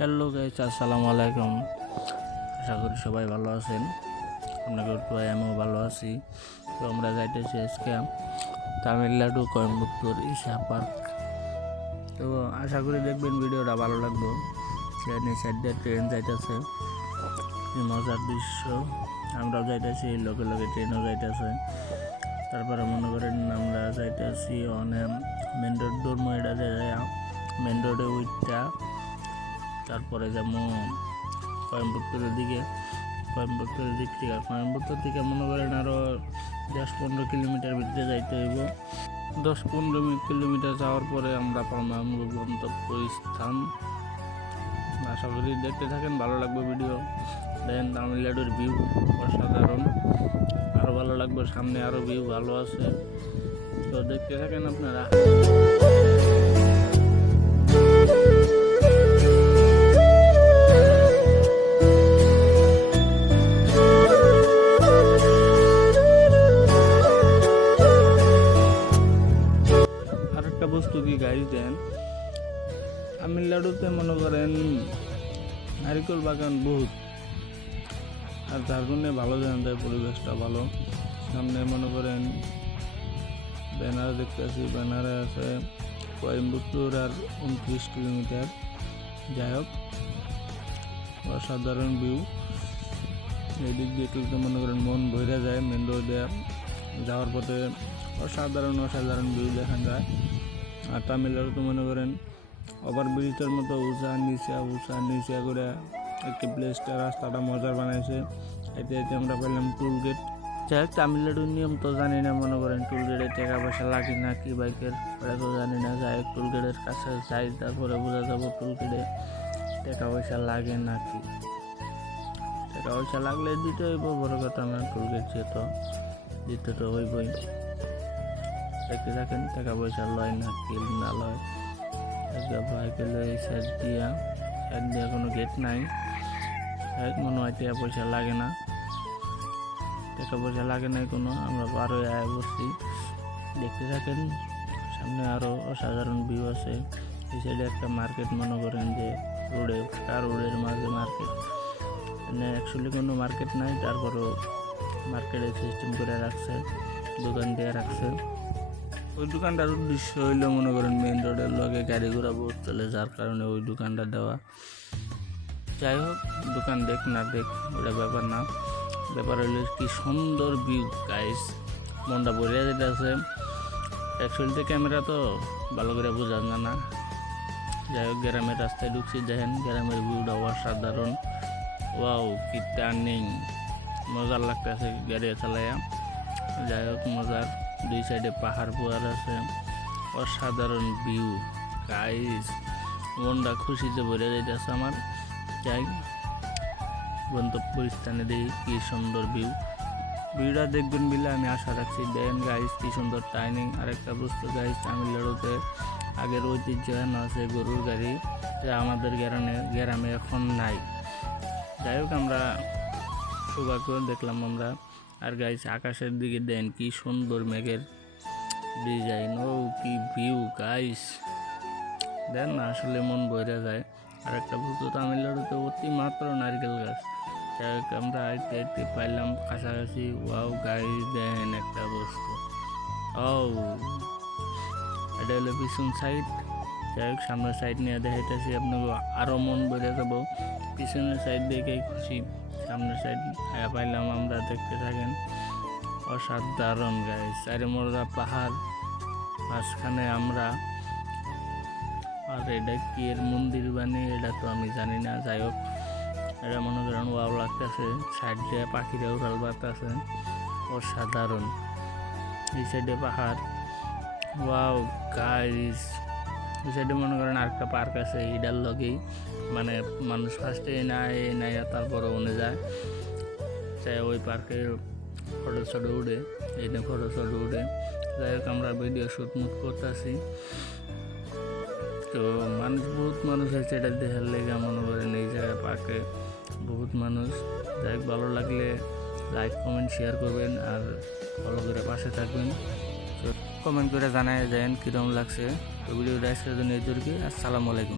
Hello guys, আসসালামু আলাইকুম। আশা করি সবাই ভালো আছেন। আপনাদের সবাই আমিও ভালো আছি। তো আমরা যাইতেছি আজকে তামিলনাড়ু কোয়েম্বাটুর ইশা পার্ক। তো আশা করি দেখবেন ভিডিওটা ভালো লাগবে। ট্রেনের সাইড দিয়ে ট্রেন যাইতেছে, কি মজার দৃশ্য। আমরাও যাইতেছি, লগে লগে ট্রেনও যাইতেছে। তারপরে মনে করেন আমরা যাইতেছি অনেক মেন রোড দৌড় এটা যায়, মেন রোডে উইটা তারপরে যেমন কোয়েম্বাটুরের দিকে মনে করেন আরও 10-15 কিলোমিটার ভিতরে যাইতে হইব। 10-15 কিলোমিটার যাওয়ার পরে আমরা পাবো গন্তব্যস্থান। আশা করি দেখতে থাকেন, ভালো লাগবে ভিডিও। দেখেন তামিলনাড়ুর ভিউ অসাধারণ, আরও ভালো লাগবে। সামনে আরও ভিউ ভালো আছে, তো দেখতে থাকেন আপনারা। আরেকটা বস্তু কি গাইজ দেন, তামিলনাড়ুতে মনে করেন নারিকেল বাগান বহুত, আর যার জন্য ভালো জানা যায়, পরিবেশটা ভালো। সামনে মনে করেন ব্যানার দেখতে আছি, ব্যানারে আছে কোয়েম্বাটুর আর 29 কিলোমিটার। যাই হোক, অসাধারণ ভিউ। এই দিক দিয়ে একটু মনে করেন মন ভরে যায়। মেন রোডে যাওয়ার পথে অসাধারণ ভিউ দেখা যায়। আর তামিলনাড়ুতে মনে করেন ওভারব্রিজের মতো উঁচা নিচা করে একটি প্লেসটা, রাস্তাটা মজার বানাইছে। এতে আমরা পেলাম টুল গেট। যাই হোক, তামিলনাড়ুর নিয়ম তো জানি না, মনে করেন টুল গেটে টাকা পয়সা লাগে না কি বাইকের, ওটা তো জানি না। যাই হোক, টুল গেটের কাছে যাই, তারপরে বোঝা যাবো টুল গেটে টাকা পয়সা লাগে নাকি। টাকা পয়সা লাগলে দিতে হইব, বড় কথা না। টুল গেট যেহেতু দিতে তো হইবই। দেখতে থাকেন টাকা পয়সা লয় না কি না লয়। বাইকে এই সাইড দিয়া কোনো গেট নাই। মনে হয় টাকা পয়সা লাগে না, কোনো। আমরা পার হয়ে আয় বসছি, দেখতে থাকেন। সামনে আরও অসাধারণ ভিউ আছে। এই সাইডে একটা মার্কেট, মনে করেন যে রোডের মাঝে মার্কেট। মানে অ্যাকচুয়ালি কোনো মার্কেট নাই, তারপরও মার্কেটের সিস্টেম করে রাখছে, দোকান দিয়ে রাখছে। ওই দোকানটার উদ্দেশ্য হইলো মনে করেন মেন রোডের লগে গাড়ি ঘোড়া বহুত চলে, যার কারণে ওই দোকানটা দেওয়া। যাই হোক, দোকান দেখ না দেখ ওটা ব্যাপার না, ব্যাপার হইলো কি সুন্দর ভিউ গাইস, মনটা ভরে যেতে আছে। অ্যাকচুয়ালিতে ক্যামেরা তো ভালো করে বোঝা যায় না। যাই হোক, গ্রামের রাস্তায় ঢুকছি, দেখেন গ্রামের ভিউটা অসাধারণ। ওয়াও, কি টার্নিং, মজার লাগতেছে গাড়ি চালাইয়া। যাই হোক, মজার। দুই সাইডে পাহাড় আছে, অসাধারণ ভিউ গাইস, মনটা খুশিতে ভরে যাইতেছে আমার। যাই, গন্তব্যস্থানে দেখি কি সুন্দর ভিউটা দেখবেন বলে আমি আশা রাখছি। দেন গাইস, কি সুন্দর টার্নিং। আরেকটা বস্তু গাইস, তামিলনাড়ুতে আগের ঐতিহ্য আছে গরুর গাড়ি, যা আমাদের গ্রামে এখন নাই। যাই হোক, আমরা সৌভাগ্য দেখলাম আমরা। আর গাইস, আকাশের দিকে দেন কি সুন্দর মেঘের ডিজাইন, ও কি ভিউ গাইস, দেন না, আসলে মন ভরে যায়। আর একটা বস্তু, তামিলনাড়ুতে অতিমাত্র নারকেল গাছ। যাই হোক, আমরা আইতে পাইলাম কাছাকাছি। ওয়াও গাইস, দেন একটা বস্তু, ও এটা হলো পিছন সাইড। যাই হোক, সামনের সাইড নিয়ে দেখাইতেছি আপনাকে, আরও মন ভরে যাবো। পিছনের সাইড দেখে খুশি, সামনের সাইড পাইলাম আমরা। দেখতে থাকেন, অসাধারণ গাইস। চারি মোড়া পাহাড়, মাঝখানে আমরা। আর এটা কি এর মন্দির বানিয়ে, এটা তো আমি জানি না। যাই হোক, এটা মনে করেন ওয়াও লাগতেছে। সাইড দিয়ে পাখিরা উড়াল বাড়তেছে, অসাধারণ। এই সাইডে পাহাড়, ওয়াও গাইস। এই সাইডে মনে করেন আরেকটা পার্ক আছে, এটার লগেই মানে মানুষ ফার্স্টে নাই তারপরে উনে যায়। চাই ওই পার্কে ফটো উঠে, উঠে। যাই হোক, আমরা ভিডিও শ্যুট করতেছি। তো বহুত মানুষ আছে, এটা দেখার লেগে মনে করেন এই জায়গায় পার্কে বহুত মানুষ। যাই হোক, ভালো লাগলে লাইক কমেন্ট শেয়ার করবেন, আর ফলো করে পাশে থাকবেন। তো কমেন্ট করে জানাই দেন কীরকম লাগছে। তো ভিডিওটা আজকের জন্য এই দূরকে। আসসালামু আলাইকুম।